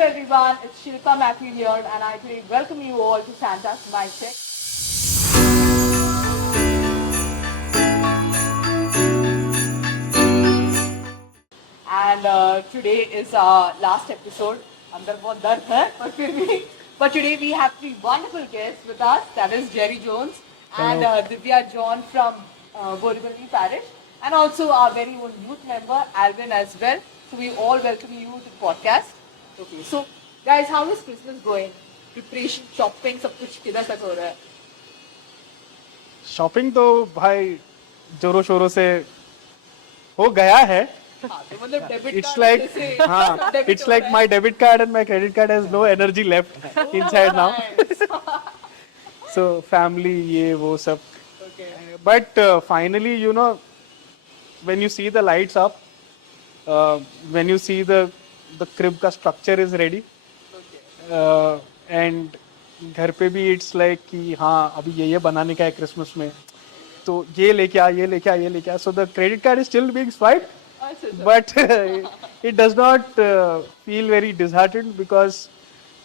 everyone, it's Shilpa Matthew here and I today welcome you all to Santa's Mic Check. And today is our last episode. अंदर बहुत दर्द है पर फिर भी. But today we have three wonderful guests with us. That is Jerry Jones and Divya John from Borivali Parish, and also our very own youth member Alvin as well. So we all welcome you to the podcast. Okay, so guys, how is Christmas going? Preparation, shopping, सब कुछ किधर तक हो रहा है? Shopping तो भाई जोरों शोरों से हो गया है. हाँ, तो मतलब डेबिट It's कार्ड like जैसे हाँ, debit it's हो like रहा my debit card and my credit card has no energy left inside now. So family ये वो सब. Okay. But finally, you know, when you see the lights up, when you see the crib का structure is ready, and घर पे भी it's like कि हाँ अभी ये बनाने का है क्रिसमस में, तो ये लेके आ, ये लेके आ, ये लेके आ. So the credit card is still being swiped, but it does not feel very disheartened because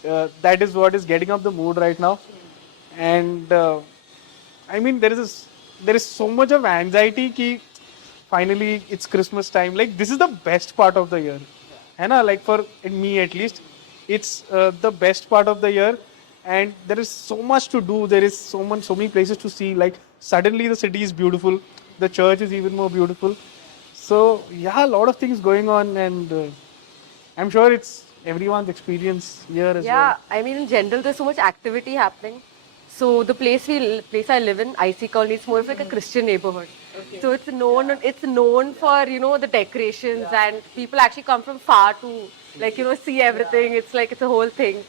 that is what is getting up the mood right now. And I mean there is so much of anxiety कि finally it's Christmas time. Like this is the best part of the year, है ना? Like for me at least, it's the best part of the year, and there is so much to do. There is so many places to see. Like suddenly the city is beautiful, the church is even more beautiful. So yeah, a lot of things going on, and I'm sure it's everyone's experience here as well. Yeah, I mean in general there's so much activity happening. So the place I live in, IC Colony, it's more of like a Christian neighborhood. Okay. So it's known for, you know, the decorations, and people actually come from far to, like, you know, see everything. It's like it's a whole thing.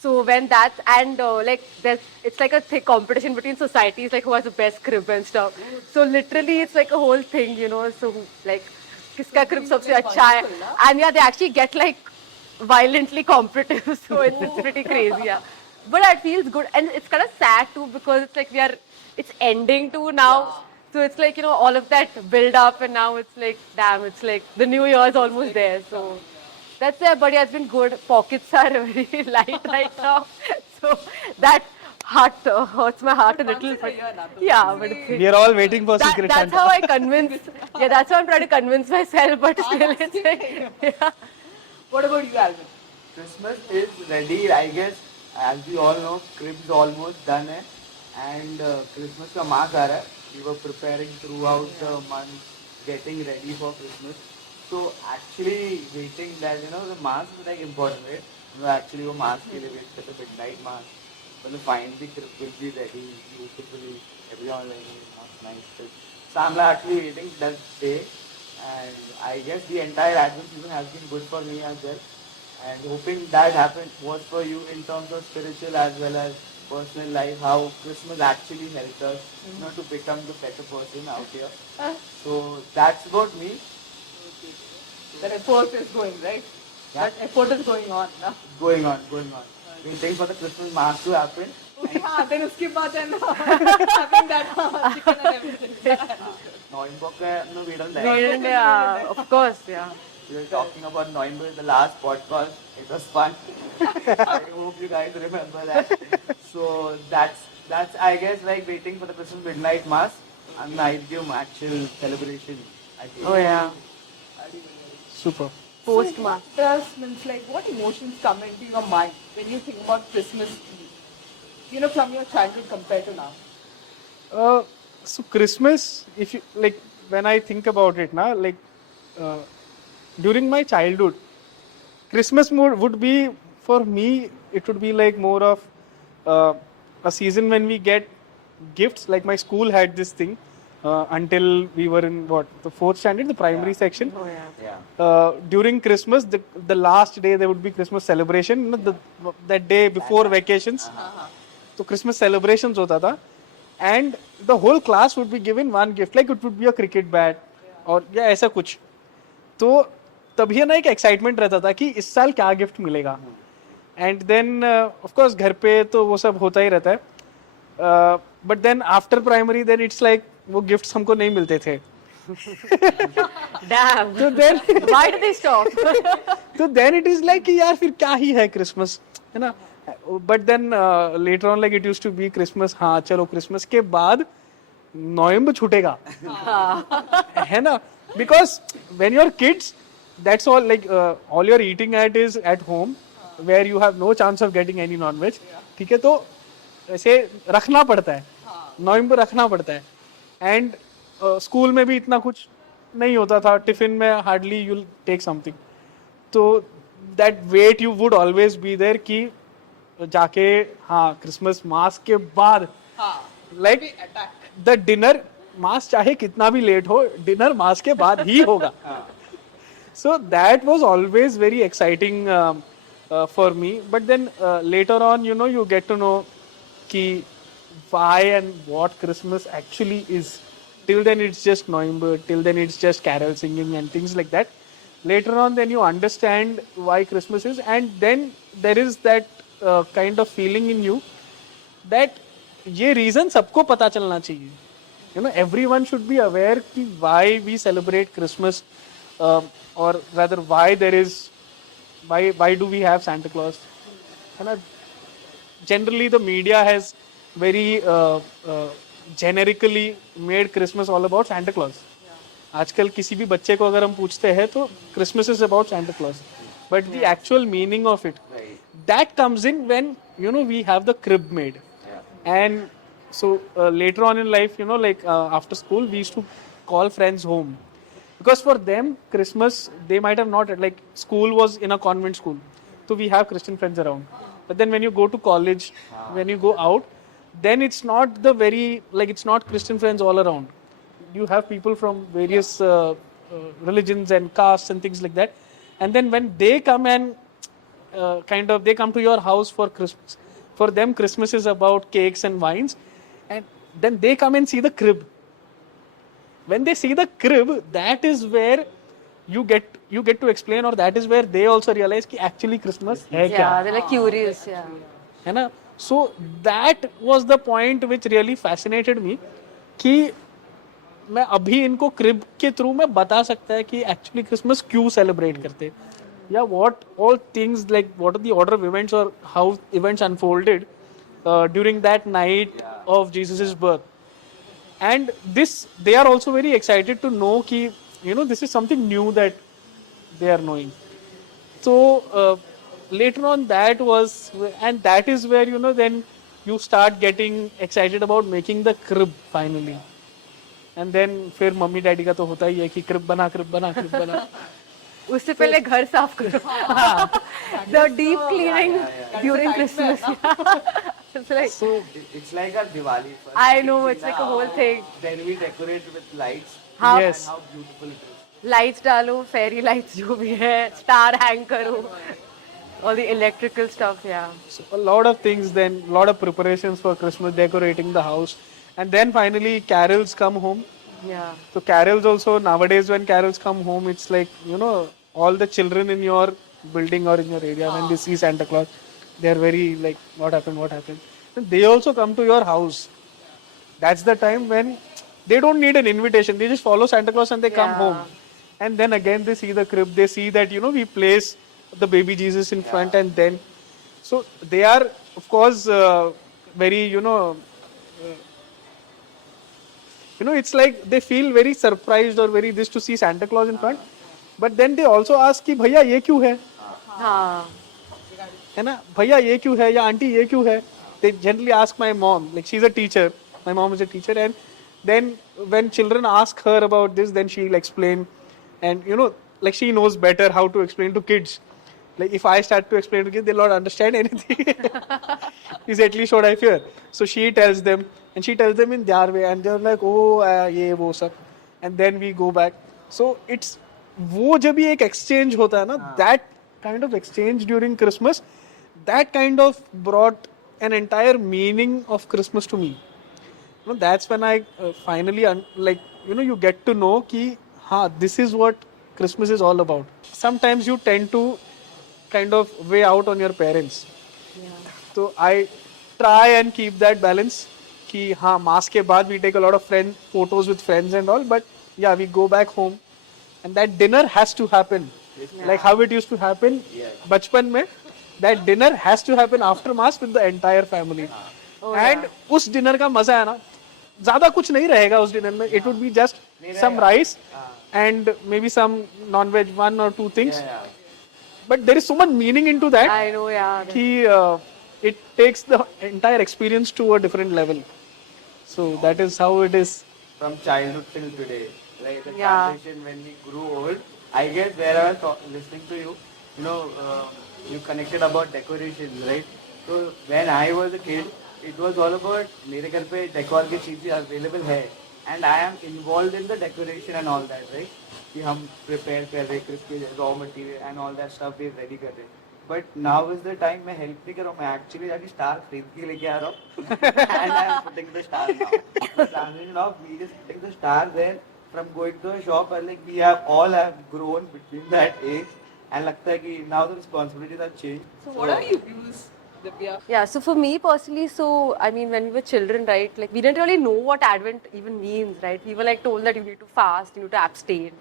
So when that's, and it's like a thick competition between societies, like who has the best crib and stuff. So literally it's like a whole thing, you know. So like kiska crib sabse acha hai, and yeah, they actually get like violently competitive. So it's pretty crazy, yeah. But it feels good, and it's kind of sad too because it's like it's ending too now. So it's like, you know, all of that build up, and now it's like, damn, it's like the new year is almost there. So that's there, but yeah, it's been good. Pockets are very light right now, so that hurts my heart a little. But yeah, but We are all waiting for Secret that's Santa. how I convince. Yeah, that's how I'm trying to convince myself. But still, it's like, yeah. What about you, Alvin? Christmas is ready, I guess. As we all know, crib's almost done hai, and Christmas ka mass aa raha hai. We were preparing throughout the month, getting ready for Christmas. So actually waiting that, you know, the mass is like important, right? You know, actually वो mass के लिए wait करते हैं, midnight mass. But the finally crib will be ready beautifully. Everyone like, nice. So I'm like actually waiting that day, and I guess the entire Advent season has been good for me as well. And hoping that happened was for you in terms of spiritual as well as personal life, how Christmas actually helped us, you know, to become the better person out here. So that's about me. That effort is going, right? Yeah. That effort is going on now. Going on. Waiting for the Christmas mass to happen. Okay, then उसके बाद है ना having that chicken and everything. November, no, we don't like. Yeah, of course, yeah. We were talking about November in the last podcast. It was fun. I hope you guys remember that. So that's I guess like waiting for the Christmas midnight mass and night game actual celebration. I think. Oh yeah. Super. Post mass. Means like what emotions come into your mind when you think about Christmas Eve? You know, from your childhood compared to now. So Christmas, if you like, when I think about it now, like during my childhood, Christmas would be for me. It would be like more of a season when we get gifts. Like my school had this thing until we were in the 4th standard, the primary section. Oh yeah. Yeah. During Christmas, the last day there would be Christmas celebration. You know, that day before vacations, so Christmas celebrations hota tha, and the whole class would be given one gift. Like it would be a cricket bat, or या ऐसा कुछ. तो तभी ना एक excitement रहता था कि इस साल क्या गिफ्ट मिलेगा. एंड देन ऑफ कोर्स घर पे तो वो सब होता ही रहता है, but then after primary then it's like वो गिफ्ट्स हमको नहीं मिलते थे. Damn. So then Why did they stop? तो then it is like कि यार फिर क्या ही है क्रिसमस, है ना. But then later on like it used to be Christmas. हाँ चलो क्रिसमस के बाद नवंबर छूटेगा, है ना. Because when you're kids, that's all like all you're eating at is at home, where you have no chance of getting any non-veg. ठीक है, तो ऐसे रखना पड़ता है, नवंबर रखना पड़ता है. एंड स्कूल में भी इतना कुछ नहीं होता था, टिफिन में हार्डली यूल टेक समथिंग. तो that wait you would always be there कि जाके हाँ क्रिसमस मास के बाद लाइक द डिनर मास चाहे कितना भी लेट हो, डिनर मास के बाद ही होगा. So that was always very exciting for me. But then later on, you know, you get to know ki why and what Christmas actually is. Till then it's just November, till then it's just carol singing and things like that. Later on, then you understand why Christmas is, and then there is that kind of feeling in you that ये reason सबको पता चलना चाहिए. You know, everyone should be aware कि why we celebrate Christmas, or rather why there is, why do we have Santa Claus. You know, generally the media has very generically made Christmas all about Santa Claus. आजकल किसी भी बच्चे को अगर हम पूछते हैं तो Christmas is about Santa Claus, but the actual meaning of it, that comes in when, you know, we have the crib made. And so later on in life, you know, like after school we used to call friends home, because for them Christmas, they might have not, like school was in a convent school, so we have Christian friends around. But then when you go to college, when you go out, then it's not the very, like it's not Christian friends all around. You have people from various religions and castes and things like that. And then when they come and they come to your house for Christmas, for them Christmas is about cakes and wines, and then they come and see the crib. When they see the crib, that is where you get to explain, or that is where they also realize कि actually Christmas है क्या. Yeah, they're like curious. Yeah. है ना. So that was the point which really fascinated me, कि मैं अभी इनको crib के थ्रू मैं बता सकता है कि एक्चुअली क्रिसमस क्यों सेलिब्रेट करते, या what all things, like what are the order of events और how events unfolded during that night of Jesus birth. And this they are also very excited to know कि you know this is something new that they are knowing. So later on that was, and that is where, you know, then you start getting excited about making the crib finally. And then फिर mummy daddy का तो होता ही है कि crib बना. उससे पहले घर साफ करो. The deep cleaning during Christmas. It's like, So it's like our Diwali. First I know, we it's like a clean whole our thing. house, then we decorate with lights. How Yes. And how beautiful it is. lights डालो, fairy lights जो भी है, star hang करो, all the electrical stuff. Yeah. So a lot of things, then a lot of preparations for Christmas, decorating the house, and then finally carols come home. Yeah. So carols also, nowadays when carols come home, it's like, you know, all the children in your building or in your area, when they see Santa Claus, they're very like, what happened? And they also come to your house. That's the time when they don't need an invitation. They just follow Santa Claus and they come Yeah. home. And then again they see the crib. They see that, you know, we place the baby Jesus in front, and then, so they are, of course, very, you know, it's like they feel very surprised or very this to see Santa Claus in front. But then they also ask कि भैया ये क्यों है, हाँ. है ना, भैया ये क्यों है, या आंटी ये क्यों है. They generally ask my mom, like she's a teacher. My mom is a teacher, and then when children ask her about this, then she'll explain, and you know, like she knows better how to explain to kids. Like if I start to explain to kids, they'll not understand anything. Is at least what I fear. So she tells them, and she tells them in their way, and they're like, oh, ये वो सब, and then we go back. So it's वो जब भी एक exchange होता है ना, that kind of exchange during Christmas, that kind of brought an entire meaning of Christmas to me. You know, that's when I finally like, you know, you get to know कि हाँ, this is what Christmas is all about. Sometimes you tend to kind of weigh out on your parents. So I try and keep that balance कि हाँ, mass के बाद we take a lot of photos with friends and all, but yeah, we go back home, and that dinner has to happen, like how it used to happen, bachpan mein. That dinner has to happen after mass with the entire family. And उस dinner का मजा है ना, ज़्यादा कुछ नहीं रहेगा उस dinner में. It would be just some rice and maybe some non-veg, one or two things. But there is so much meaning into that. I know, yeah. कि it takes the entire experience to a different level. So that is how it is. From childhood till today, like the Yeah. transition when we grew old. I guess where I was listening to you, you connected about decorations, right? So when I was a kid, it was all about मेरे घर पे decor की चीजें available है, and I am involved in the decoration and all that, right? कि हम prepare कर रहे crispy raw material and all that stuff we ready कर रहे. But now is the time मैं help नहीं कर रहा हूँ, मैं actually जाके star खरीद के लेके आ रहा हूँ and I am putting the star now. The transition of me just putting the star there from going to a shop, and like we have grown between that age, and लगता है कि now the responsibilities have changed. So what are your views, Divya? Yeah, so for me personally, so I mean, when we were children, right, like we didn't really know what Advent even means, right? We were like told that you need to fast, you need to abstain,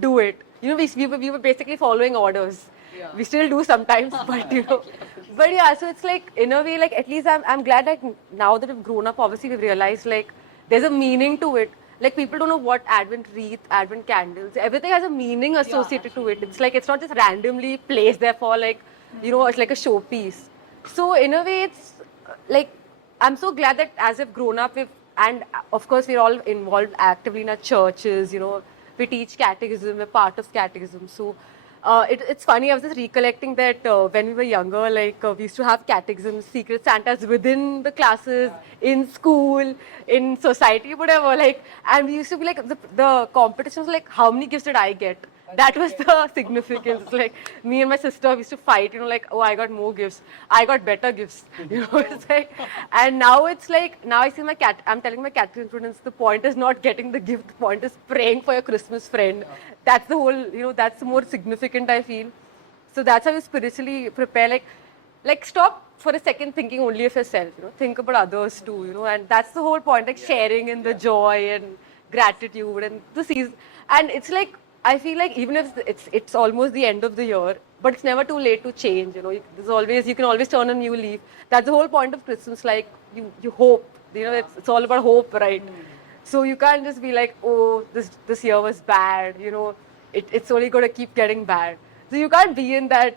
do it. We were basically following orders. Yeah. We still do sometimes, but yeah, so it's like in a way, like at least I'm glad that now that we've grown up, obviously we've realized like there's a meaning to it. Like people don't know what Advent wreath, Advent candles, everything has a meaning associated to it. It's like it's not just randomly placed there for like, it's like a showpiece. So in a way, it's like I'm so glad that as we've grown up, and of course we're all involved actively in our churches. We teach catechism, we're part of catechism. So it's funny. I was just recollecting that when we were younger, like we used to have catechisms, secret Santas within the classes, in school, in society, whatever. Like, and we used to be like the competition was like, how many gifts did I get? That was the significance. Like me and my sister we used to fight. Like, oh, I got more gifts. I got better gifts. It's like, and now it's like now I see my cat. I'm telling my catechism students the point is not getting the gift. The point is praying for your Christmas friend. That's the whole. That's more significant. I feel. So that's how you spiritually prepare. Like stop for a second thinking only of yourself. Think about others too. And that's the whole point. Like sharing in the joy and gratitude and the season. And it's like. I feel like even if it's almost the end of the year, but it's never too late to change. You can always turn a new leaf. That's the whole point of Christmas. Like you hope. It's all about hope, right? So you can't just be like, oh, this year was bad. It's only going to keep getting bad. So you can't be in that.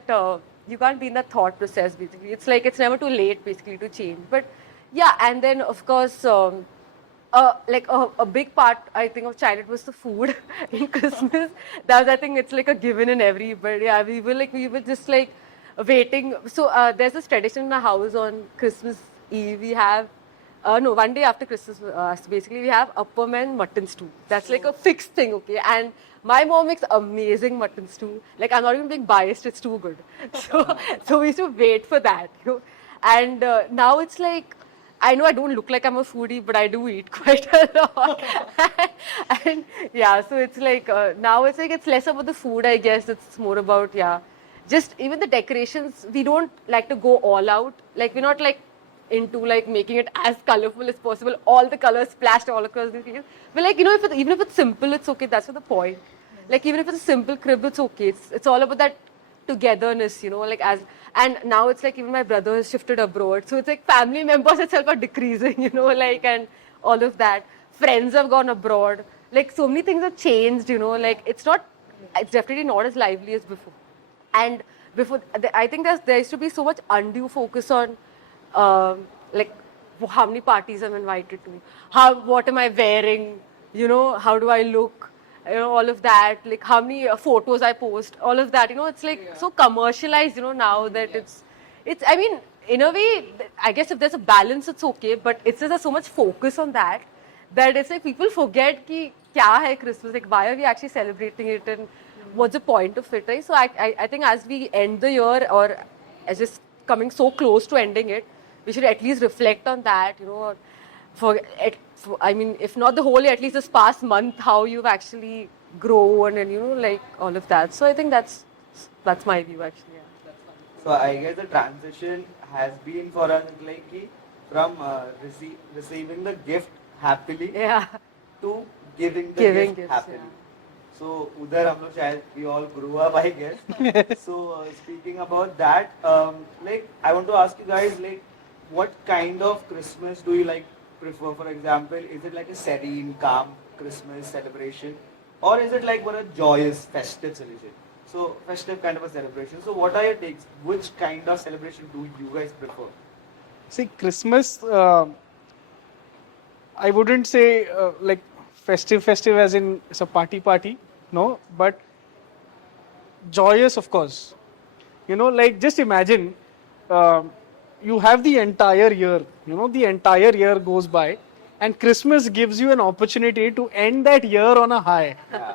You can't be in that thought process. Basically, it's like it's never too late, basically, to change. But yeah, and then of course. Like a big part, I think, of childhood was the food in Christmas. That was, I think, it's like a given in every. But yeah, we were just like waiting. So there's this tradition in our house on Christmas Eve. We have one day after Christmas. So basically, we have appam and mutton stew. That's like a fixed thing, okay. And my mom makes amazing mutton stew. Like I'm not even being biased; it's too good. So we used to wait for that, And now it's like. I know I don't look like I'm a foodie, but I do eat quite a lot. And yeah, so it's like now it's like it's less about the food, I guess. It's more about just even the decorations. We don't like to go all out. Like we're not like into like making it as colorful as possible. All the colors splashed all across the field. But like even if it's simple, it's okay. That's not the point. Like even if it's a simple crib, it's okay. It's all about that togetherness, and now it's like even my brother has shifted abroad, so it's like family members itself are decreasing, and all of that. Friends have gone abroad, like so many things have changed, like it's definitely not as lively as before. And before, I think there used to be so much undue focus on, like how many parties I'm invited to, what am I wearing, how do I look. All of that, like how many photos I post, all of that, it's like so commercialized, now that it's, I mean, in a way, I guess if there's a balance, it's okay, but it's just there's so much focus on that it's like people forget ki kya hai Christmas, like why are we actually celebrating it and what's the point of it, right? So I think as we end the year or as just coming so close to ending it, we should at least reflect on that, I mean, if not the whole year, at least this past month, how you've actually grown and, like all of that. So I think that's my view actually. Yeah. So I guess the transition has been for us like from receiving the gift happily to giving the Giving gift gifts, happily. So उधर हम लोग शायद we all grew up, I guess. So speaking about that, like I want to ask you guys, like what kind of Christmas do you like prefer? For example, is it like a serene, calm Christmas celebration, or is it like what a joyous, festive celebration? So festive kind of a celebration. So what are your takes? Which kind of celebration do you guys prefer? See, Christmas, I wouldn't say like festive as in it's a party, no, but joyous, of course. You know, like just imagine you have the entire year, the entire year goes by, and Christmas gives you an opportunity to end that year on a high. Yeah.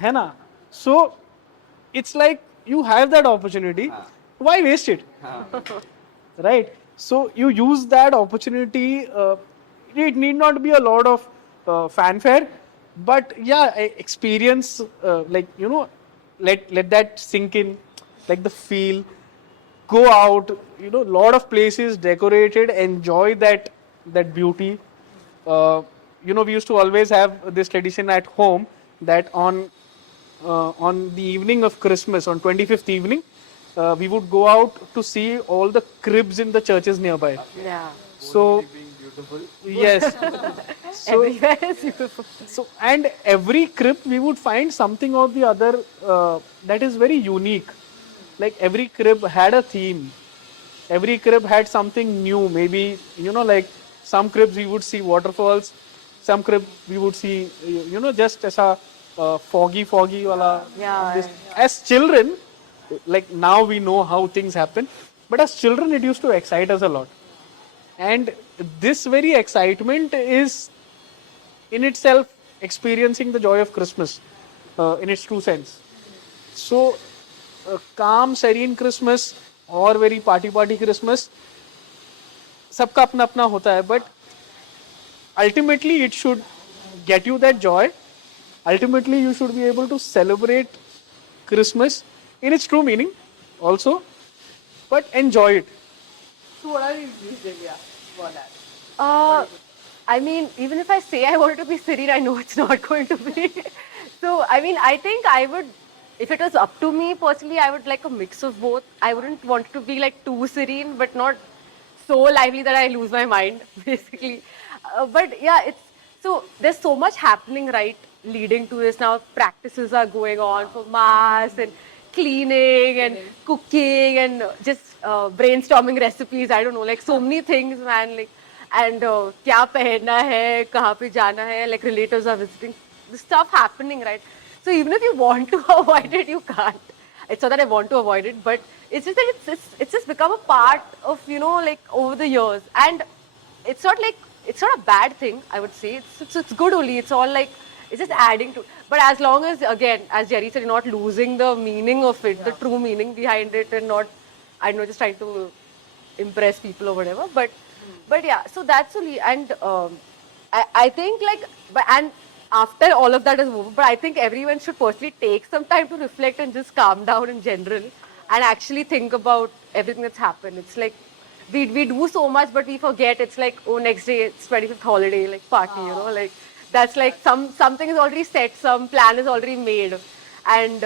है ना? So it's like you have that opportunity, why waste it? Right? So you use that opportunity. It need not be a lot of fanfare, but yeah, experience like let that sink in, like the feel. Go out, lot of places decorated. Enjoy that beauty. We used to always have this tradition at home that on the evening of Christmas, on 25th evening, we would go out to see all the cribs in the churches nearby. Yeah. So, Being beautiful. yes. So, Everywhere is beautiful. and every crib we would find something or the other that is very unique. Like every crib had a theme. Every crib had something new. Maybe, like some cribs we would see waterfalls. Some crib we would see, just as a foggy wala. Yeah. This. As children, like now we know how things happen. But as children, it used to excite us a lot. And this very excitement is in itself experiencing the joy of Christmas in its true sense. So, calm, serene Christmas or very party Christmas, सबका अपना अपना होता है, but ultimately it should get you that joy. Ultimately, you should be able to celebrate Christmas in its true meaning also, but enjoy it. So what are your views, Divya, for that? I mean, even if I say I want it to be serene, I know it's not going to be. So, I mean, I think I would, if it was up to me personally, I would like a mix of both. I wouldn't want it to be like too serene, but not so lively that I lose my mind, basically. But yeah, so there's so much happening, right, leading to this now. Practices are going on for mass and cleaning and cooking and just brainstorming recipes. I don't know, like so many things, man. Like, and क्या पहनना है, कहाँ पे जाना है, like relatives are visiting. This stuff happening, right? So even if you want to avoid it, you can't. It's not that I want to avoid it, but it's just that it's just become a part of, like over the years. And it's not like, it's not a bad thing, I would say. It's good only. It's all like, it's just adding to. But as long as, again, as Jerry said, you're not losing the meaning of it, the true meaning behind it, and not, I don't know, just trying to impress people or whatever. But yeah, so that's only. And I think like, and after all of that is over, but I think everyone should personally take some time to reflect and just calm down in general and actually think about everything that's happened. It's like, we do so much, but we forget. It's like, oh, next day it's 25th holiday, like party, like that's like something is already set, some plan is already made. And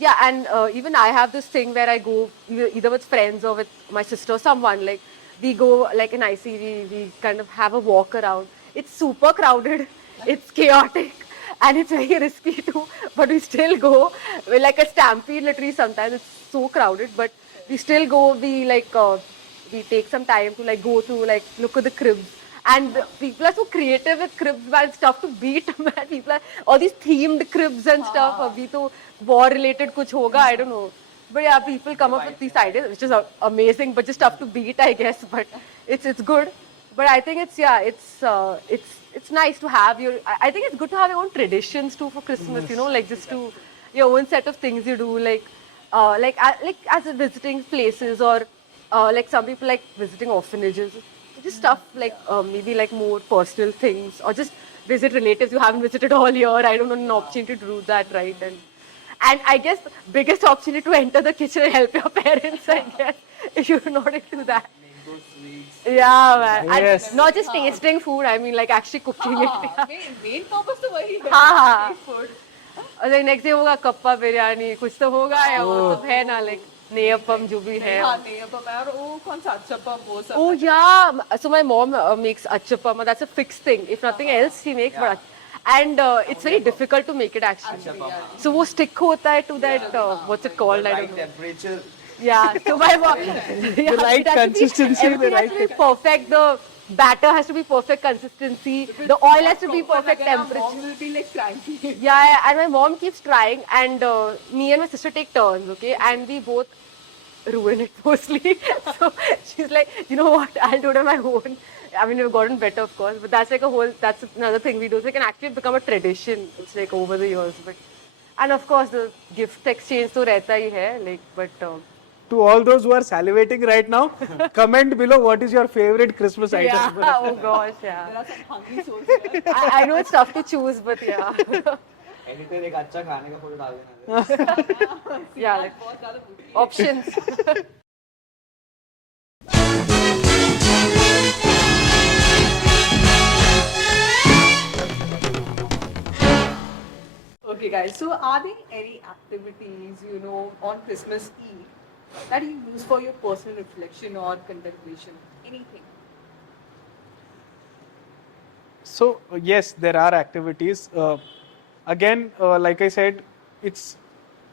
yeah, and even I have this thing where I go either with friends or with my sister or someone, like we go like in IC, we kind of have a walk around. It's super crowded, it's chaotic, and it's very risky too, but we still go. We're like a stampede literally sometimes. It's so crowded, but we still go. We take some time to like go through, like look at the cribs. And people are so creative with cribs, man, stuff to beat, man. People are, all these themed cribs and stuff. Abhi to war related kuch hoga, I don't know. But yeah, people come up with these ideas, which is amazing, but just tough to beat, I guess. But it's good. But I think it's nice to have I think it's good to have your own traditions too for Christmas, like just to your own set of things you do, like as visiting places or like some people like visiting orphanages, just stuff like maybe like more personal things, or just visit relatives you haven't visited all year. I don't know, an opportunity to do that, right? And I guess biggest opportunity to enter the kitchen and help your parents, I guess, if you're not into that. those sweets. Yeah, man. Yes. And not just tasting food, I mean like actually cooking it. हाँ, main purpose तो वही है. हाँ, हाँ. Taste food. और like next day होगा kappa biryani कुछ तो होगा या वो सब है ना like नेयप्पम जो भी है. हाँ नहीं अब मैं और वो कौन सा अच्चप्पम वो सब. Oh yeah, so my mom makes achapam. That's a fixed thing. If nothing else, she makes. But and it's very difficult to make it actually. So वो stick होता है to that what's it called? I Right don't know. temperature. Yeah. So my mom. The right consistency, the right has to be perfect. The batter has to be perfect consistency. The oil has to be perfect temperature. Mom will be like cranky. Yeah, and my mom keeps trying, and me and my sister take turns, okay, and we both ruin it mostly. So she's like, you know what, I'll do it on my own. I mean, we've gotten better, of course, but that's like that's another thing we do. So it can actually become a tradition. It's like over the years, but and of course the gift exchange तो रहता ही है, like, but. To all those who are salivating right now, comment below what is your favorite Christmas item. Yeah, oh gosh, yeah. There are some hungry souls here. I know it's tough to choose, but yeah. Editor एक अच्छा खाने का photo डाल देना. Yeah, like बहुत ज़्यादा भूखी है. options. Okay, guys. So, are there any activities, on Christmas Eve that you use for your personal reflection or contemplation? Anything? So yes, there are activities. Again, like I said, it's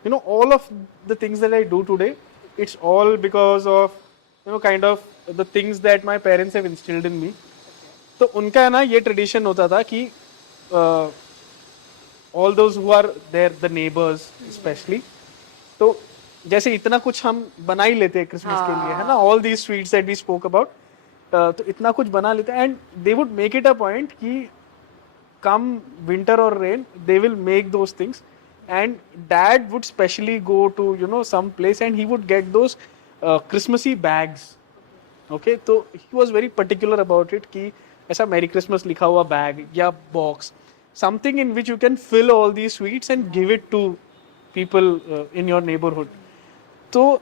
all of the things that I do today. It's all because of kind of the things that my parents have instilled in me. तो उनका है ना ये tradition होता था कि all those who are there, the neighbors especially, तो जैसे इतना कुछ हम बना ही लेते हैं क्रिसमस के लिए, है ना, all these sweets that we spoke about, तो इतना कुछ बना लेते हैं, and they would make it a point कि come winter or rain, they will make those things, and dad would specially go to some place and he would get those Christmassy bags. Okay, तो he was very particular about it कि ऐसा Merry Christmas लिखा हुआ bag या box, something in which you can fill all these sweets and give it to people in your neighborhood. So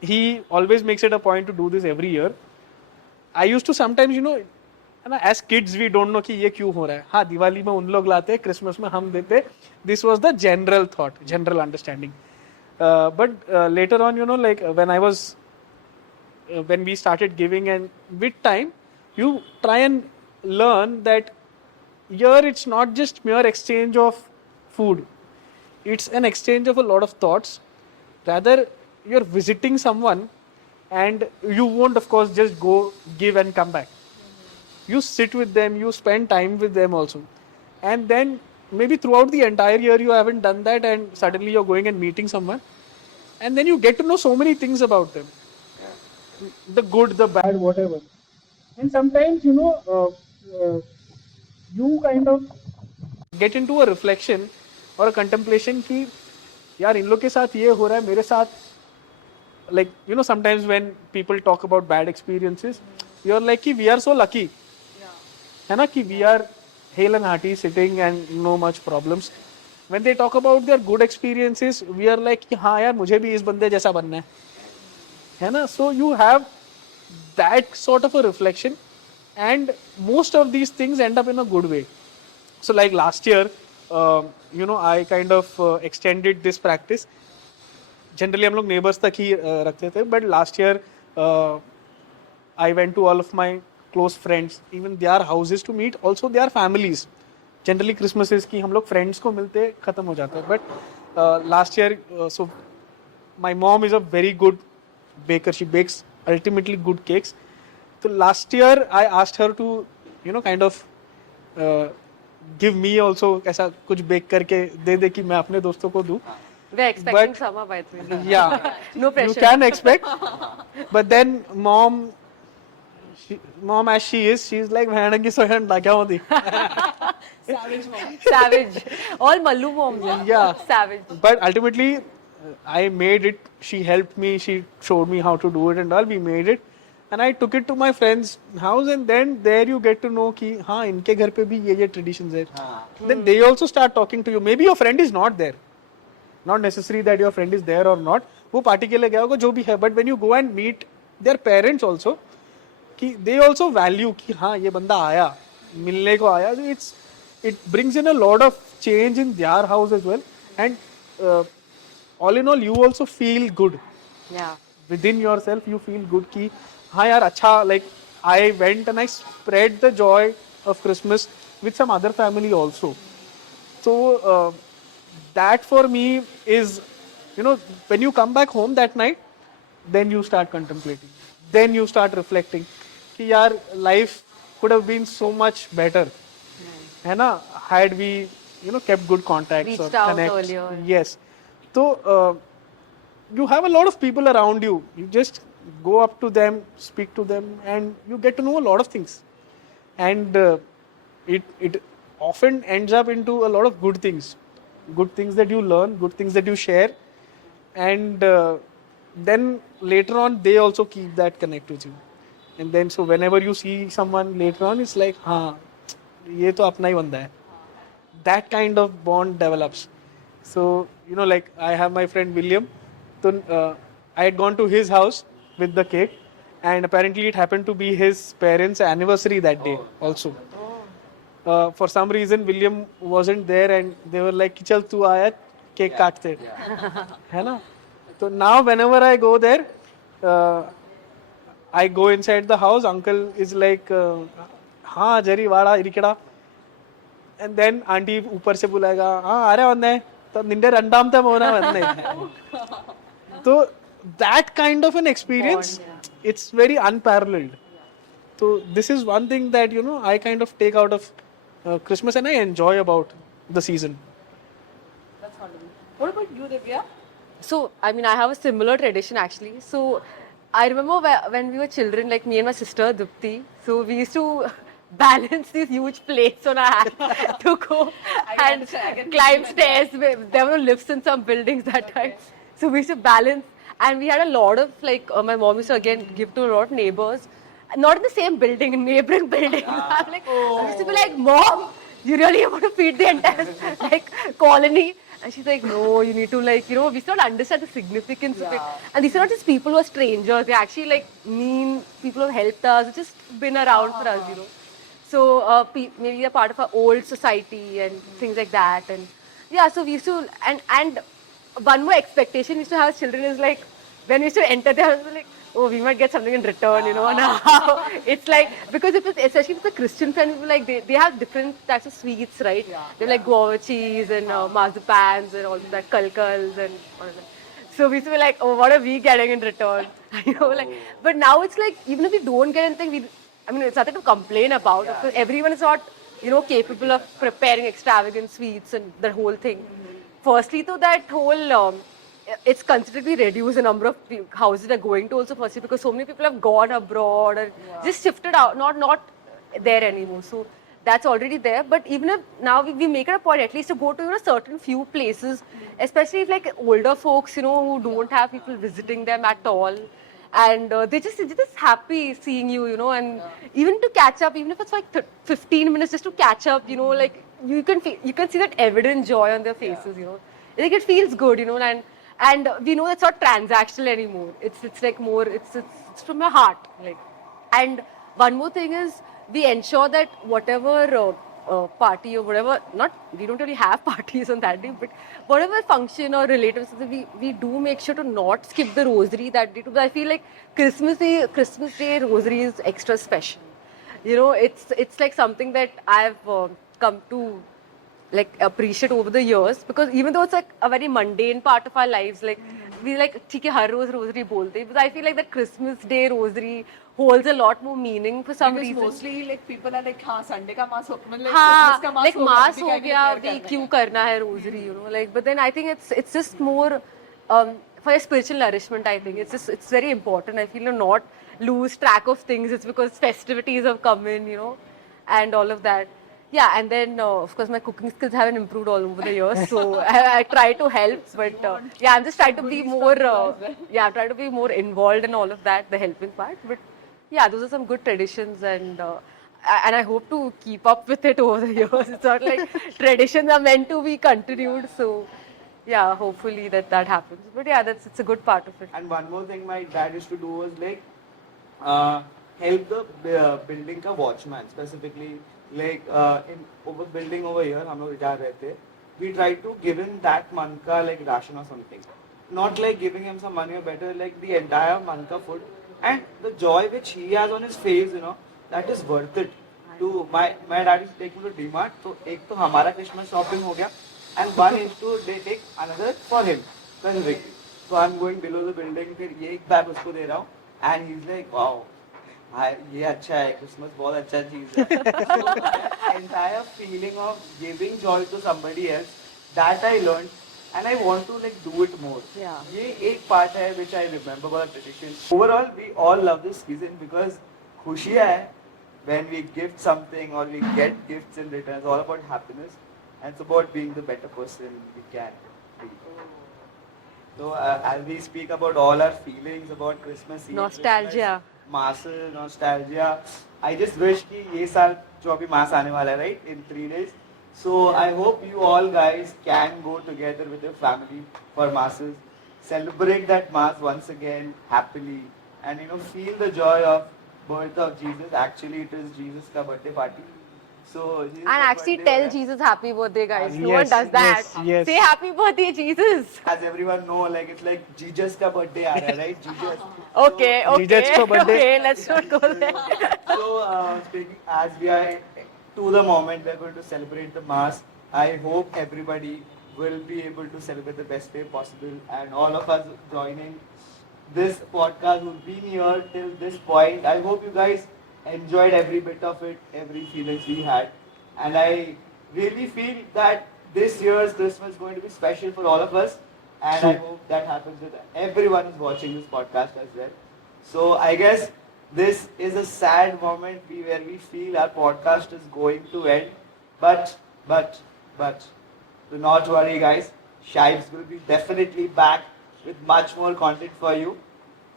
he always makes it a point to do this every year. I used to sometimes, as kids we don't know कि ये क्यों हो रहा है. हाँ, दिवाली में उन लोग लाते हैं, क्रिसमस में हम देते. This was the general thought, general understanding. But later on, like when we started giving, and with time, you try and learn that here it's not just mere exchange of food. It's an exchange of a lot of thoughts. Rather, you're visiting someone and you won't, of course, just go give and come back. You sit with them, you spend time with them also. And then maybe throughout the entire year you haven't done that, and suddenly you're going and meeting someone. And then you get to know so many things about them. The good, the bad, whatever. And sometimes, you kind of get into a reflection or a contemplation कि यार इन लोग के साथ ये हो रहा है, मेरे साथ, like, sometimes when people talk about bad experiences, you're like कि we are so lucky. है ना, कि we are hale and hearty sitting and no much problems. When they talk about their good experiences, we are like कि हाँ यार मुझे भी इस बंदे जैसा बनना है ना. So you have that sort of a reflection, and most of these things end up in a good way. So like last year, I kind of extended this practice. Generally हम लोग neighbors तक ही रखते थे, but last year I went to all of my close friends, even their houses, to meet also their families. Generally Christmases की हम लोग friends को मिलते खत्म हो जाता है, but last year, so my mom is a very good baker. She bakes ultimately good cakes. So last year I asked her to kind of give me also ऐसा कुछ bake करके दे दे कि मैं अपने दोस्तों को दूँ. We're expecting summer, by the way. Yeah, No pressure. you can expect, but then mom as she is, she's like भैंड की सोहन क्या होती. Savage mom. Savage. All Mallu moms. Yeah. Savage. But ultimately, I made it. She helped me. She showed me how to do it and all. We made it. And I took it to my friend's house, and then there you get to know कि हाँ इनके घर पे भी ये traditions है. Then they also start talking to you. Maybe your friend is not there. Not necessary that your friend is there or not. वो party के लिए गया होगा जो भी है. But when you go and meet their parents also, कि they also value कि हाँ ये बंदा आया, मिलने को आया. It brings in a lot of change in their house as well, and all in all you also feel good. Yeah. Within yourself you feel good कि हाँ यार अच्छा, like I went and I spread the joy of Christmas with some other family also. So that for me is, when you come back home that night, then you start contemplating, then you start reflecting कि यार life could have been so much better, है ना, had we kept good contacts Reached or out connects. earlier. Yes. So you have a lot of people around you. You just go up to them, speak to them, and you get to know a lot of things. And it often ends up into a lot of good things that you learn, good things that you share, and then later on they also keep that connect with you. And then so whenever you see someone later on, it's like, हाँ ये तो अपना ही बंदा है. That kind of bond develops. So like I have my friend William. So I had gone to his house with the cake, and apparently it happened to be his parents' anniversary that day also. For some reason William wasn't there, and they were like, "Chal tu aaya, cake katte," है ना? So now whenever I go there, I go inside the house. Uncle is like, "हाँ जरी वाड़ा इरिकड़ा," and then auntie ऊपर से बुलाएगा, "हाँ आ रहे बंदे, तो निंदे रंडाम तब होना बंदे." So that kind of an experience, it's very unparalleled. So this is one thing that I kind of take out of Christmas, and I enjoy about the season. That's wonderful. What about you, Divya? So, I mean, I have a similar tradition actually. So, I remember when we were children, like me and my sister Dupti, so we used to balance these huge plates on our hand to go and climb stairs. There were no lifts in some buildings that time. So, we used to balance, and we had a lot of, like, my mom used to again give to a lot of neighbors. Not in the same building, in neighboring buildings. I'm like, I used to be like, Mom, you really want to feed the entire like colony? And she's like, no, you need to we still don't understand the significance of it. And these are not just people who are strangers. They're actually like people who have helped us, just been around for us. So maybe they're part of our old society and things like that. And yeah, so we used to, and one more expectation we used to have as children is like, when we used to enter there, we were like, oh, we might get something in return, Now it's like, because especially if it's a Christian friend, people like they have different types of sweets, right? Yeah. They like guava cheese and marzipans and all of that, kalkals and all of that. So we used to be like, oh, what are we getting in return? But now it's like, even if we don't get anything, it's nothing to complain about. Because everyone is not, capable of preparing extravagant sweets and that whole thing. Firstly, though, that whole it's considerably reduced the number of houses are going to also firstly because so many people have gone abroad and just shifted out, not there anymore. So that's already there. But even if now we make it a point at least to go to certain few places, especially if like older folks who don't have people visiting them at all, and they're just happy seeing you, and even to catch up, even if it's like 15 minutes just to catch up, like you can see that evident joy on their faces, like it feels good, and we know it's not transactional anymore. It's like more, it's from your heart. Like, and one more thing is we ensure that whatever party or whatever, we don't really have parties on that day, but whatever function or relatives, we do make sure to not skip the rosary that day too. But I feel like Christmas Day rosary is extra special. It's like something that I've come to like appreciate over the years, because even though it's like a very mundane part of our lives, like we like theek hai har roz rosary bolte, but I feel like the Christmas Day rosary holds a lot more meaning for some reason. Mostly like people are like, हाँ Sunday का mass हो, मतलब हाँ, Christmas का mass like हो mass गया, हो गया, अभी क्यों करना है rosary, like, but then I think it's just more for your spiritual nourishment. I think it's very important. I feel not lose track of things. It's because festivities have come in, and all of that. Yeah, and then of course my cooking skills haven't improved all over the years, so I try to help, but yeah, I'm just trying to be more I'm trying to be more involved in all of that, the helping part. But yeah, those are some good traditions, and I hope to keep up with it over the years. It's not like traditions are meant to be continued, so yeah, hopefully that happens. But yeah, it's a good part of it. And one more thing my dad used to do was like, help the building का watchman specifically, like in over building over here हम लोग retire रहते, we try to give him that month का like ration or something, not like giving him some money or better, like the entire month का food, and the joy which he has on his face, you know, that is worth it. To my dad is taking to DMart, तो एक तो हमारा Christmas shopping हो गया, and one is to they take another for him specifically. So I'm going below the building, फिर ये एक bag उसको दे रहा हूँ, and he's like wow, ये अच्छा है, क्रिसमस बहुत अच्छा चीज है. So the entire feeling of giving joy to somebody else, that I learned, and I want to like do it more. Yeah. ये एक part है which I remember about the tradition. Overall, we all love this season because खुशियाँ है when we gift something or we get gifts in return. It's all about happiness, and it's about being the better person we can be. So as we speak about all our feelings about Christmas Eve, Nostalgia. Christmas, masses, nostalgia, I just wish कि ये साल जो अभी मास आने वाला है, right, in 3 days. So I hope you all guys can go together with your family for masses, celebrate that mass once again happily, and you know feel the joy of birth of Jesus. Actually, it is Jesus' ka birthday party. So Jesus And actually birthday tell ho gaya. Jesus happy birthday, guys. No Yes, one does that. yes, yes. Say happy birthday, Jesus. As everyone know, like it's like Jesus ka birthday aa raha hai, right? Jesus. Okay, okay. Jesus ka birthday. Okay, let's not go there. So speaking as we are to the moment we are going to celebrate the mass, I hope everybody will be able to celebrate the best way possible, and all of us joining this podcast who've been here till this point. I hope you guys enjoyed every bit of it, every feelings we had, and I really feel that this year's Christmas is going to be special for all of us, and I hope that happens with everyone who's watching this podcast as well. So I guess this is a sad moment where we feel our podcast is going to end, but do not worry, guys. Shibes will be definitely back with much more content for you.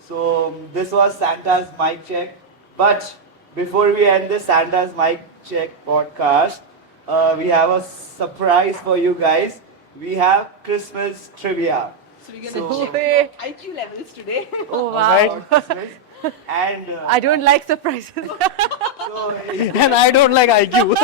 So this was Santa's mic check. But before we end this Santa's mic check podcast, we have a surprise for you guys. We have Christmas trivia. So we're So- gonna check your IQ levels today. Oh, wow. Alright. About Christmas. And I don't like surprises. so And I don't like IQ.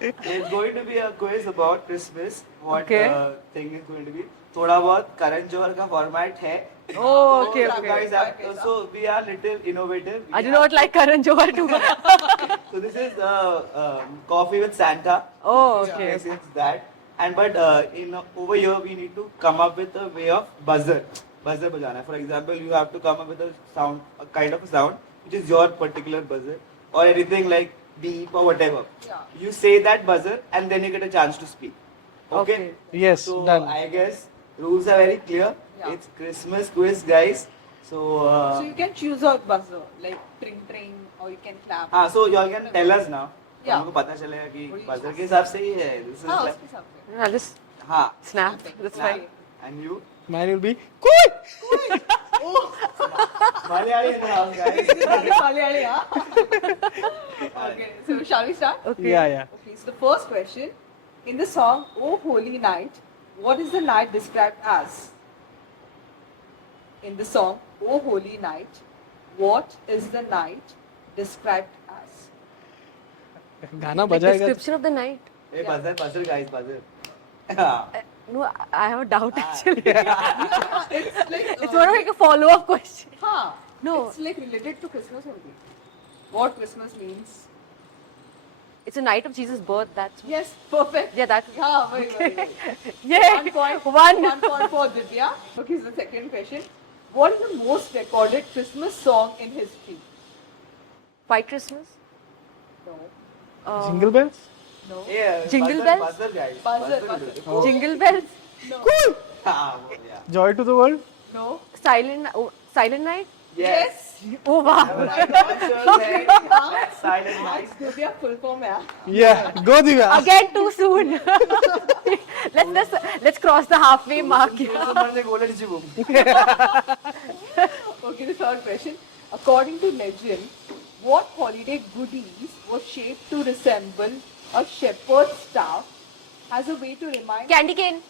it's going to be a quiz about Christmas. What Okay. thing is going to be? थोड़ा बहुत करण जौहर का format है. Oh, okay, So, okay. guys have, so we are little innovative. I do not like Karan Johar too much. So this is coffee with Santa. Oh, okay. Yes, it's that. And but in over here we need to come up with a way of buzzer बजाना. For example, you have to come up with a sound, a kind of a sound which is your particular buzzer, or anything like beep or whatever. Yeah. You say that buzzer and then you get a chance to speak. Okay. Okay. Yes, So done. I guess rules are very clear. Yeah. It's Christmas quiz, guys. So. So you can choose a buzzer, like tring tring, or you can clap. हाँ, so you all can tell us now. Yeah. हमको पता चलेगा कि What do you buzzer choose? के हिसाब से ही है. This is हाँ, like, उसके हिसाब से. I'll just हाँ. snap. That's Snap. fine. And you? Mine will be cool. Malayali in the house, guys. Malayali, huh? Okay, so shall we start? Okay. Yeah. Okay, so the first question, in the song "Oh Holy Night," what is the night described as? In the song "Oh Holy Night," what is the night described as? गाना Like बजाएगा. description of the night. Hey, buzzer, guys, buzzer. No, I have a doubt actually. It's like It's more like a follow-up question. huh? No. It's like related to Christmas only. What Christmas means? It's a night of Jesus' birth. That's Yes, perfect. yeah. That Yeah, very well. yeah. 1 point. One. 1 point for Divya. Okay, so the second question. What is the most recorded Christmas song in history? White Christmas. No. Jingle bells. No. Yeah, Jingle buzzer, bells? Buzzer, guys. Buzzer, will buzzer. do it. Oh. Jingle bells. No. Ah, yeah. Joy to the world. No. Silent night. Yes. Oh wow. I'm not sure, guys. Silent night. It's Divya full form, yeah. Yeah, go Divya. Again too soon. let's cross the halfway mark. Someone say golden chibum. Okay, the third question. According to legend, what holiday goodies were shaped to resemble a shepherd's staff as a way to remind... Candy cane.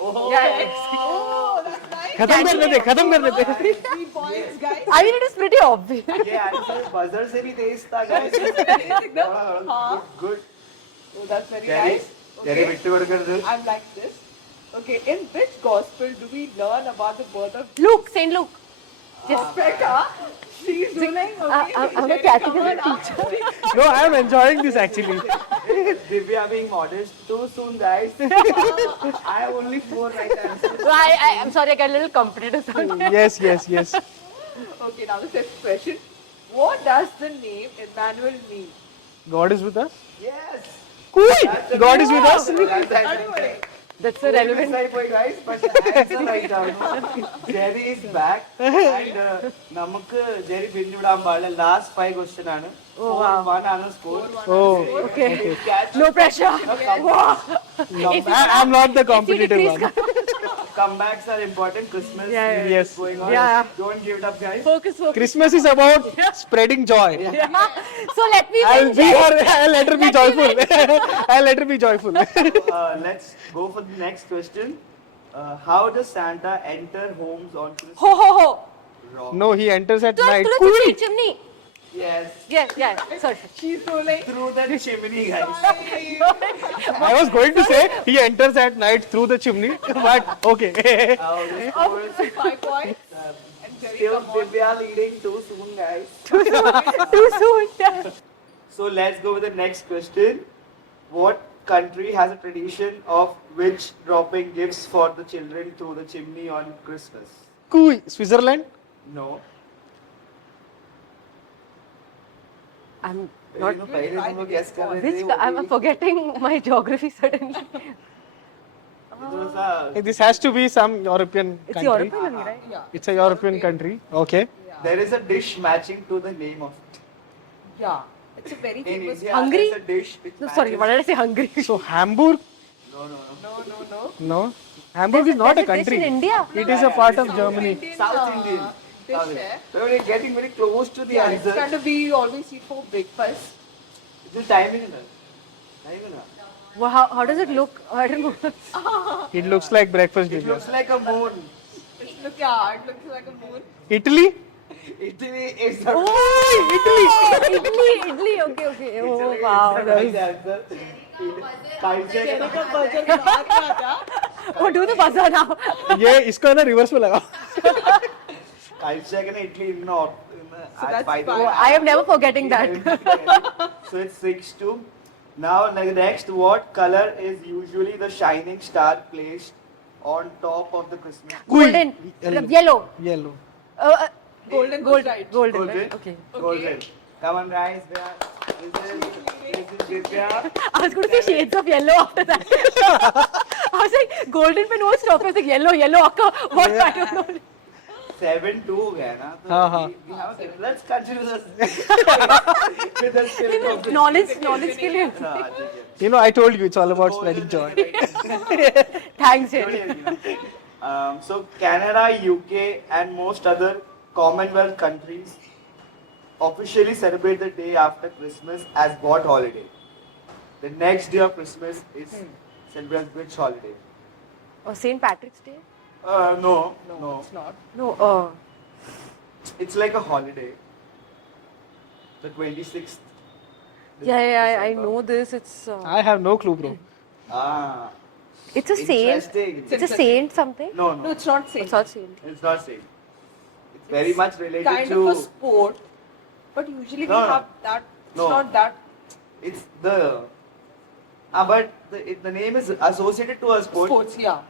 Yeah, yeah. Oh, that's nice. खत्म करने दे 3 points, guys. I mean, it is pretty obvious. ये answer buzzer से भी तेज था guys. एकदम, हाँ. Good. Oh, that's very Jerry, nice. Jerry Okay. Bittu कर दे. I'm like this. Okay, in which gospel do we learn about the birth of Luke, Saint Luke. Just Becca? She's doing okay. I'm a Jerry, category come on, teacher. No, I am enjoying this actually. Divya being modest too soon, guys. I have only 4 right answers. I'm sorry, I got a little competitive. Yes, yes, yes. Okay, now the fifth question. What does the name Emmanuel mean? God is with us. Yes. Cool. God is with us. That's the answer. That's a relevant. Sorry, boy, guys, but the answer right now. Jerry is back and നമുക്ക് Jerry Bindu വിടാൻ പാടില്ല. Last 5 question ആണ്. Oh, wow. 1 ആണ് score. Oh, Okay. Catch. No pressure. Wow. I'm not the competitive one. Comebacks are important. Christmas Yeah, yeah. Yes. is going on. Yeah. Don't give it up, guys. Focus, focus. Christmas is about spreading joy. So let me I'll win. be her. I'll let her be joyful. I'll let her be joyful. Let's go for the next question. How does Santa enter homes on Christmas? Ho ho ho. Wrong. No, he enters at night. To the chimney, chimney. Yes. Yes, yeah. Sorry. She's rolling. Through the chimney, guys. I was going to say he enters at night through the chimney, but okay. The score is 5 points. And Jerry, still come on. Divya leading too soon, guys. Too soon. Yeah. So let's go with the next question. What country has a tradition of witch dropping gifts for the children through the chimney on Christmas? Cool. Switzerland. No. I'm You not. know, पहले तुम लोग guess कर रहे थे, Which वो I'm भी forgetting my geography suddenly. थोड़ा सा- This has to be some European It's country. European only, right? Yeah. It's a European country. Okay. There is a dish matching to the name of it. Yeah. It's a very In famous. India, Hungry? there's a dish which No, sorry, what matches- did I say? Hungry. So Hamburg? No, no, no. No. No. Hamburg is not a There's dish country. in India. It is a part of Germany. South Indian. Dish South है. So we're getting very close to the Yeah, it's answer. kind of we always eat for breakfast. Is it timing in it? Timing in it? Well, how does it look? I don't know. It looks like breakfast It dinner. looks like a moon. It looks like a moon. Italy? Italy is the Oh, Italy. Okay. Italy Oh, is wow. the right answer. Time check. Jerry का buzzer बाहर का था. Oh, do the buzzer now. ये इसको ना reverse में लगा. Time check in Italy in the that's by the fine. way, I am never forgetting that. So it's 6-2. Now like next, what color is usually the shining star placed on top of the Christmas tree? Golden. Yellow. Yellow. Golden, Golden. right. Golden. Golden? Right? Okay. Golden. Come on guys, this is Divya. I was going to say shades of yellow after that. I was like, golden पे no stop. I was like, yellow. Akka, what? I don't know. 7-2 हो गया ना तो हाँ, हाँ. we have a- let's continue this with the spirit of the Knowledge के लिए. हाँ, ठीक है. You know, I told you it's all about spreading joy. Thanks, Jerry. So Canada, UK and most other Commonwealth countries officially celebrate the day after Christmas as what holiday? The next day of Christmas is celebrated which holiday? Oh, St. Patrick's Day? No. It's not. No. It's like a holiday. The 26th. Yeah, I know this. It's I have no clue, bro. Ah. it's a saint. Interesting. It's a saint something. No, No, it's not same. It's not saint. It's not same. It's very much related Kind to. of a sport, but usually we No, no. have that. It's No. not that. It's the. But the name is associated to a sport. Sports, yeah.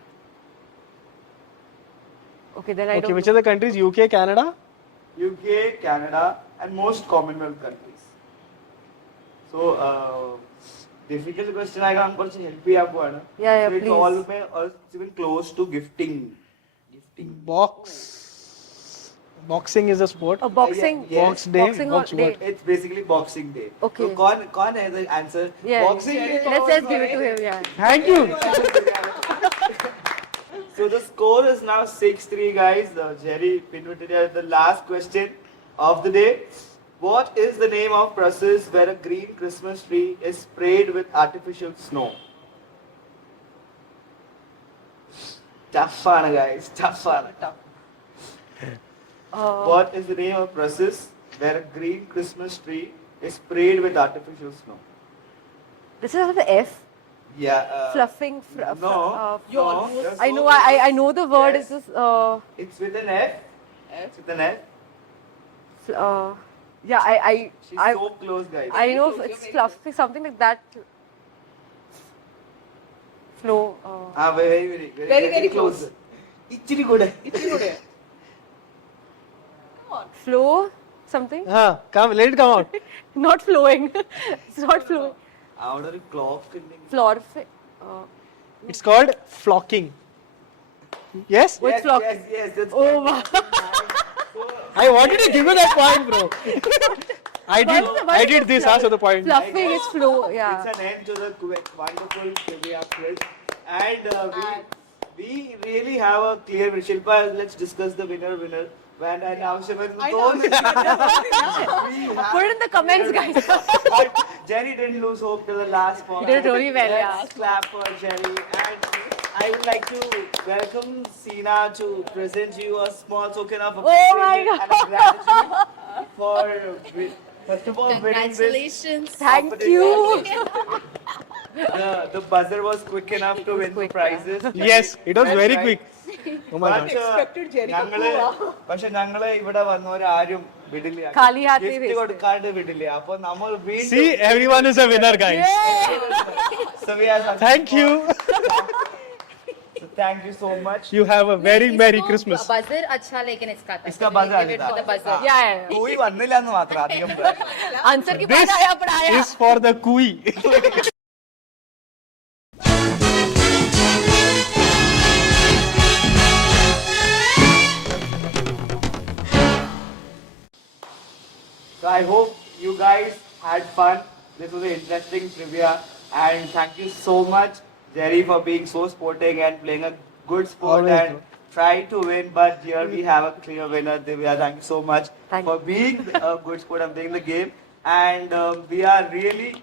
Okay, then I Okay, don't which know. are the countries? UK, Canada? UK, Canada, and most Commonwealth countries. So, difficult question. I can't help you. Yeah, so it's please. all it's even close to gifting. Boxing is a sport. Boxing. Yes. Box day. Boxing Box day. what? It's basically Boxing Day. Okay. So, कौन है the answer? Yeah. Boxing Day. Let's give it to him. Yeah. Thank you. So the score is now 6-3, guys. Jerry Pinwitty, the last question of the day. What is the name of process where a green Christmas tree is sprayed with artificial snow? Tough one, guys. Tough one. What is the name of process where a green Christmas tree is sprayed with artificial snow? This is the F. Yeah. Fluffing. No. You're no. almost- You're I so know. close. I know the word Yes. is this. It's with an F. It's with an F. Yeah. She's I so close, guys. I know close, it's you're very fluffy, something like that. Flow. Very close. Ichiri good. Come on. Flow. Something. Come, let it come out. Not flowing. It's not flowing. Out of the clock. Floor. It's called flocking. Yes? What's flock? Yes, that's Oh wow. I wanted to give you that point, bro. I did this, so the point. Fluffing is flow. Yeah. It's an end to the wonderful trivia quiz. And we really have a clear winner. Shilpa, let's discuss the winner. When and now Shivan I know. we have, Put it in the comments, guys. but Jerry didn't lose hope till the last point. He did really well, Let's yeah. clap for Jerry. And I would like to welcome Sina to present you a small token of Oh my appreciation and gratitude for first of all winning this. Congratulations. Thank you. The buzzer was quick enough to win the prizes. Yes, it was Well very tried. quick. Oh my god. Expected Jerry to പക്ഷെ ഞങ്ങള് ഇവിടെ വന്നവരാരും വിടില്ല ഖാലി ഹാത്തേ gift भेजते. കൊടുക്കാണ്ട് വിടില്ല അപ്പൊ നമ്മൾ See, everyone is a winner, guys. So we are Thank you. So thank you so much. You have a very Merry Christmas. Buzzer अच्छा लेकिन इसका था इसका buzzer अच्छा था। Buzzer Yeah, yeah. कोई വന്നില്ല എന്ന് മാത്രം അധികം പേർ. आंसर के This बाद आया पढ़ाया. is for the kui. So I hope you guys had fun. This was an interesting trivia, and thank you so much, Jerry, for being so sporting and playing a good sport Always, and bro. try to win. But here we have a clear winner, Divya. Thank you so much Thank for being a good sport and playing the game. And we are really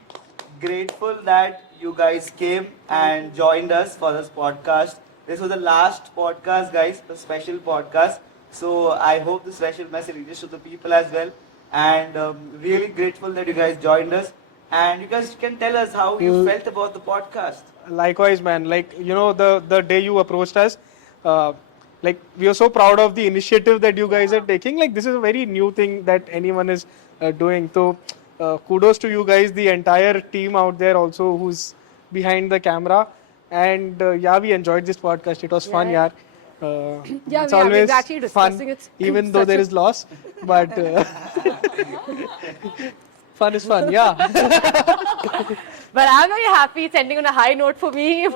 grateful that you guys came and joined us for this podcast. This was the last podcast, guys, the special podcast. So I hope the special message reaches to the people as well. And really grateful that you guys joined us. And you guys can tell us how you felt about the podcast. Likewise, man. Like, you know, the day you approached us, like, we are so proud of the initiative that you guys are taking. Like, this is a very new thing that anyone is doing. So, kudos to you guys, the entire team out there also who's behind the camera. And yeah, we enjoyed this podcast. It was fun, Yeah. yaar. Yeah, It's we are always actually discussing fun, it. even though Such there a- is loss. But fun is fun, yeah. But I'm very happy. It's ending on a high note for me.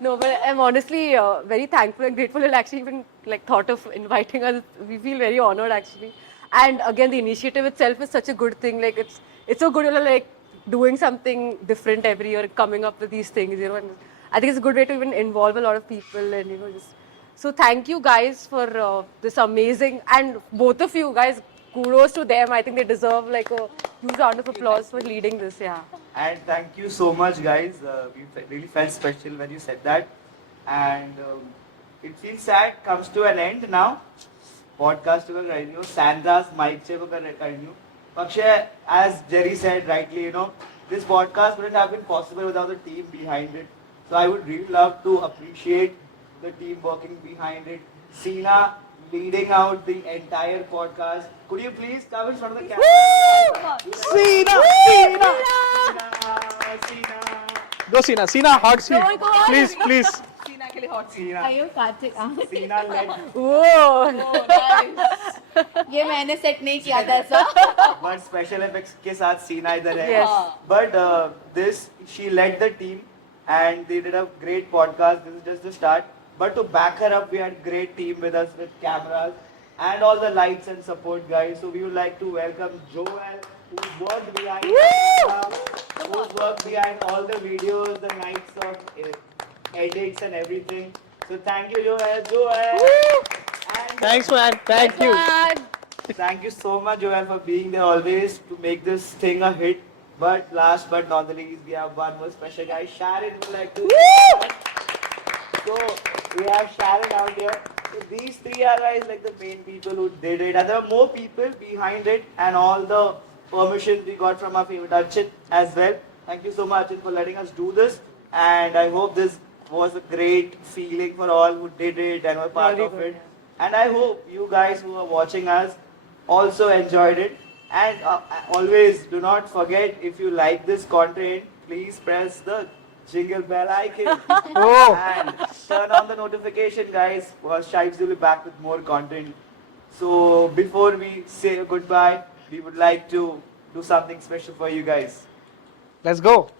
No, but I'm honestly very thankful and grateful that actually even like thought of inviting us. We feel very honored actually. And again, the initiative itself is such a good thing. Like it's so good, you know, like doing something different every year, coming up with these things, you know. And I think it's a good way to even involve a lot of people and you know just. So thank you guys for this amazing and both of you guys. Kudos to them. I think they deserve like a huge round of applause for leading this. Yeah. And thank you so much, guys. Really felt special when you said that. And it feels sad comes to an end now. Podcast will continue. Sandra's mic check will continue. Pakshay, as Jerry said rightly, you know, this podcast wouldn't have been possible without the team behind it. So I would really love to appreciate the team working behind it. Sina leading out the entire podcast. Could you please come in front of the camera? Sina! Sina! Go, Sina. Sina, hot seat. Go on. Please, please. Sina के लिए hot seat. Sina. आयो Kartik Sina led. Whoa. Oh, nice. ये मैंने set नहीं किया था ऐसा But special effects के साथ Sina इधर है. Yes. But she led the team and they did a great podcast. This is just the start. But to back her up, we had great team with us with cameras and all the lights and support guys. So we would like to welcome Joel, who's worked behind who's worked behind all the videos, the nights of edits and everything. So thank you, Joel. And Thanks, man. Thank you. thank you so much, Joel, for being there always to make this thing a hit. But last but not the least, we have one more special guy, Sharon, would like to. So We have Sharon out here. So these three are guys like the main people who did it, and there are more people behind it, and all the permission we got from our favorite Archit as well. Thank you so much, Archit, for letting us do this, and I hope this was a great feeling for all who did it and were part of it. And I hope you guys who are watching us also enjoyed it. And always do not forget, if you like this content, please press the jingle bell icon Oh. and turn on the notification, guys, because Shipes will be back with more content. So before we say goodbye, we would like to do something special for you guys. Let's go.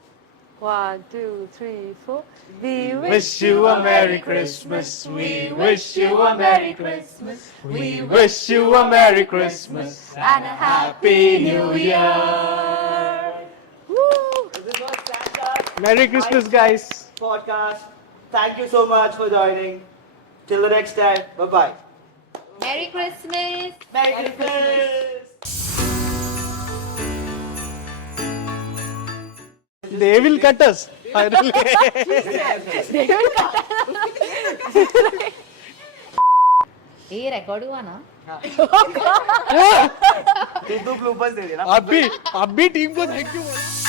1, 2, 3, 4. We Wish you a Merry Christmas. We wish you a Merry Christmas. We wish you a Merry Christmas and a Happy New Year. This is what Santa's Merry Christmas, guys. podcast. Thank you so much for joining. Till the next time, bye bye. Merry Christmas. Merry Christmas. They will cut us. ये record हुआ ना? तू bloopers दे देना. अभी team को thank you बोला.